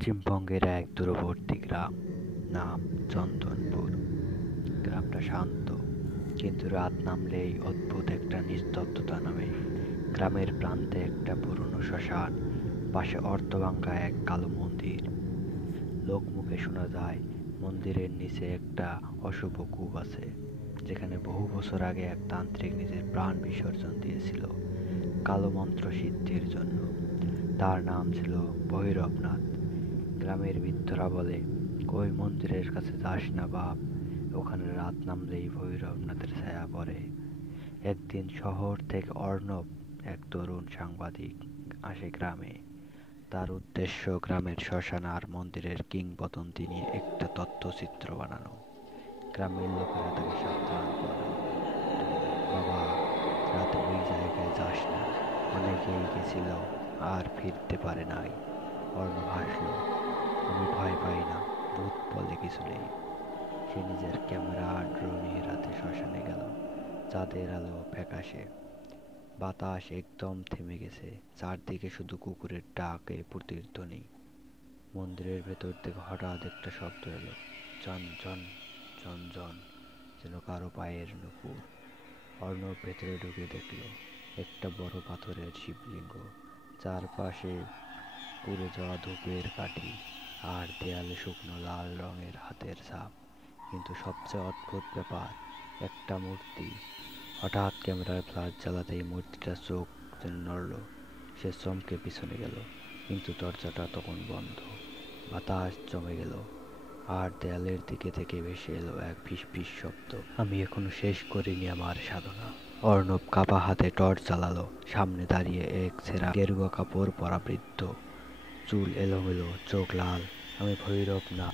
পশ্চিমবঙ্গের এক দূরবর্তী গ্রাম, নাম চন্দনপুর। গ্রামটা শান্ত, কিন্তু রাত নামলেই অদ্ভুত একটা নিস্তব্ধতা নামে। গ্রামের প্রান্তে একটা পুরনো শ্মশান, পাশে অর্ধভাঙা এক কালো মন্দির। লোকমুখে শোনা যায় মন্দিরের নিচে একটা অশুভ কূপ আছে, যেখানে বহু বছর আগে এক তান্ত্রিক নিজের প্রাণ বিসর্জন দিয়েছিল কালো মন্ত্র সিদ্ধির জন্য। তার নাম ছিল ভৈরবনাথ। গ্রামের বৃদ্ধরা বলে, ওই মন্দিরের কাছে যাস না বাপ, ওখানে রাত নামলেই ভৈরবনাথের ছায়া পড়ে। একদিন শহর থেকে অর্ণব, এক তরুণ সাংবাদিক, আসে গ্রামে। তার উদ্দেশ্য গ্রামের শ্মশান আর মন্দিরের কিংবদন্তি নিয়ে একটা তথ্যচিত্র বানানো। গ্রামের লোকেরা তাকে সাবধান করলো, বাবা, রাতে ওই জায়গায় যাস না, অনেকেই গেছিল আর ফিরতে পারে নাই। অর্ণব হাসল, আমি ভয় পাই না, ভূত বলে কিছু নেই। সে নিজের ক্যামেরা আর ড্রোন নিয়ে রাতে শ্মশানে গেল। চাঁদের আলো ফ্যাকাশে, বাতাস একদম থেমে গেছে, চারদিকে শুধু কুকুরের ডাকে প্রতিধ্বনি। মন্দিরের ভেতর থেকে হঠাৎ একটা শব্দ এলো, জন জন জন জন, যেন কারো পায়ের নুপুর। অর্ণব ভেতরে ঢুকে দেখল একটা বড় পাথরের শিবলিঙ্গ, চারপাশে পুড়ে যাওয়া ধূপের কাঠি, আর দেয়ালে শুকনো লাল রঙের হাতের ছাপ। কিন্তু সবচেয়ে অদ্ভুত ব্যাপার, একটা মূর্তি। হঠাৎ ক্যামেরার ফ্ল্যাশ জ্বালাতেই মূর্তিটার চোখ যেন নড়ল। সে চমকে পিছনে গেল, কিন্তু দরজাটা তখন বন্ধ। বাতাস জমে গেল, আর দেয়ালের দিকে থেকে ভেসে এলো এক ফিসফিস শব্দ, আমি এখনো শেষ করিনি আমার সাধনা। অর্ণব কাপা হাতে টর্চ জ্বালালো। সামনে দাঁড়িয়ে এক ছেঁড়া গেরুয়া কাপড় পরা বৃদ্ধ, চুল এলোমেলো, চোখ লাল। আমি ভৈরব না,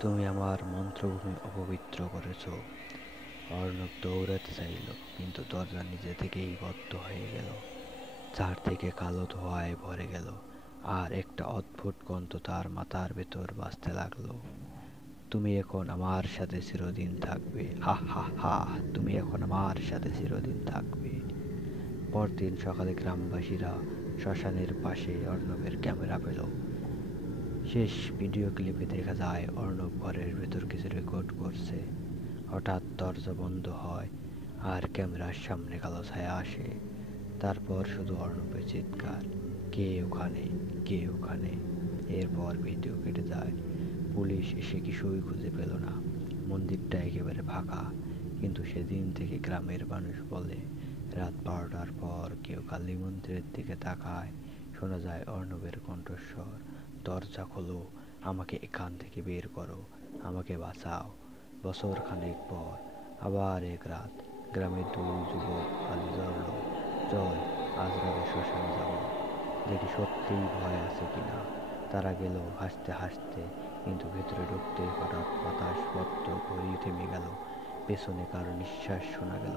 তুমি আমার মন্ত্রভূমি অপবিত্র করেছ। অর্ণব দৌড়াতে চাইল, কিন্তু দরজা নিজে থেকেই বদ্ধ হয়ে গেল। চারদিকে কালো ধোঁয়ায় ভরে গেল, আর একটা অদ্ভুত গন্ধ তার মাথার ভেতর বাজতে লাগলো। তুমি এখন আমার সাথে চিরদিন থাকবে, হা হা হা, তুমি এখন আমার সাথে চিরদিন থাকবে। পরদিন সকালে গ্রামবাসীরা শ্মশানের পাশে অর্ণবের ক্যামেরা পেল। শেষ ভিডিও ক্লিপে দেখা যায় অর্ণব ঘরের ভেতর কিছু রেকর্ড করছে। হঠাৎ দরজা বন্ধ হয়, আর ক্যামেরার সামনে কালো ছায়া আসে। তারপর শুধু অর্ণবের চিৎকার, কে ওখানে, কে ওখানে। এরপর ভিডিও কেটে যায়। পুলিশ এসে কিছুই খুঁজে পেল না, মন্দিরটা একেবারে ফাঁকা। কিন্তু সেদিন থেকে গ্রামের মানুষ বলে, রাত 12টার পর কেউ কালী মন্দিরের দিকে তাকায়, শোনা যায় অর্ণবের কণ্ঠস্বর, দরজা খোলো, আমাকে এখান থেকে বের করো, আমাকে বাঁচাও। বছর খানেক পর আবার এক রাত, গ্রামের দুই যুবক পালিয়ে ধরল, চল আজ রাতে শ্মশানে যাব, দেখি সত্যিই ভয় আছে কিনা। তারা গেল হাসতে হাসতে, কিন্তু ভেতরে ঢুকতেই হঠাৎ বাতাস বদ্ধ, ঘড়ি থেমে গেল, পেছনে কারো নিঃশ্বাস শোনা গেল।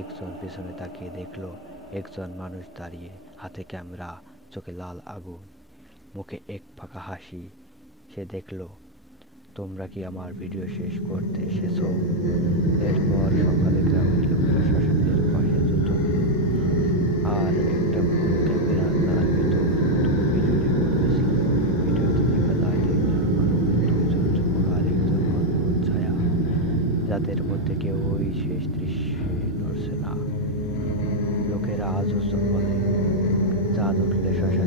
একজন পেছনে তাকিয়ে দেখলো একজন মানুষ দাঁড়িয়ে, হাতে ক্যামেরা, চোখে লাল আগুন, মুখে এক ফাঁকা হাসি। সে দেখলো, তোমরা কি আমার ভিডিও শেষ করতে এসেছো? এরপর সকালে গ্রামের লোকেরা শ্মশানের পাশে জুতো দিল, আর একটা পুরো ক্যামেরা তার ভেতর ধূপে চুরি করতেছিল। ভিডিওতে দেখা যায় তিনজন মানুষ, দুইজন যুবক আর একজন অদ্ভুত ছায়া, যাদের মধ্যে কেউ ওই শেষ দৃশ্যে নড়ছে না। লোকেরা আজও বলে, চাঁদ উঠলে শ্মশান